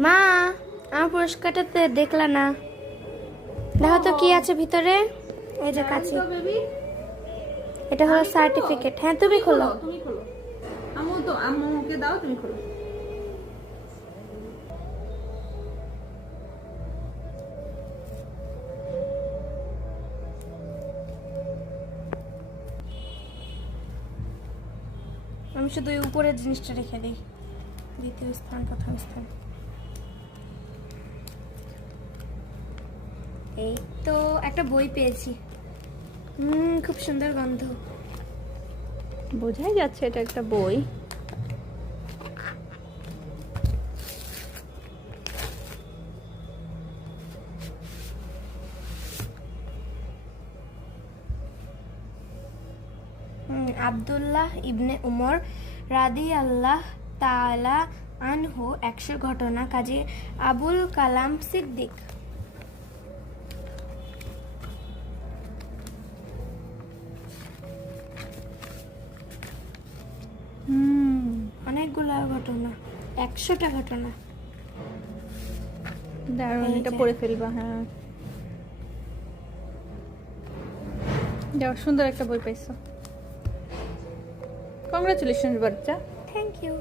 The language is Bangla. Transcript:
মা, আমার পুরস্কারটাতে দেখলা না? দেখো তো কি আছে ভিতরে। এই যে কাছে, বেবি এটা হলো সার্টিফিকেট। হ্যাঁ, তুমি খোলো। তুমি খোলো। আম্মুকে দাও, তুমি খোলো। আমি শুধু ওই উপরের জিনিসটা রেখে দিই। দ্বিতীয় স্থান, প্রথম স্থান। এই তো একটা বই পেয়েছি। খুব সুন্দর গন্ধ। বোঝাই যাচ্ছে এটা একটা বই। আব্দুল্লাহ ইবনে উমর রাদিয়াল্লাহ তাআলা আনহু 100 ঘটনা, কাজী আবুল কালাম সিদ্দিক। অনেকগুলো ঘটনা, 100টা ঘটনা। দারুণ, এই এটা যে। পড়ে ফেলবা। হ্যাঁ, যাও, সুন্দর একটা বই পাইছো। কংগ্রাচুলেশন বাচ্চা। Thank you.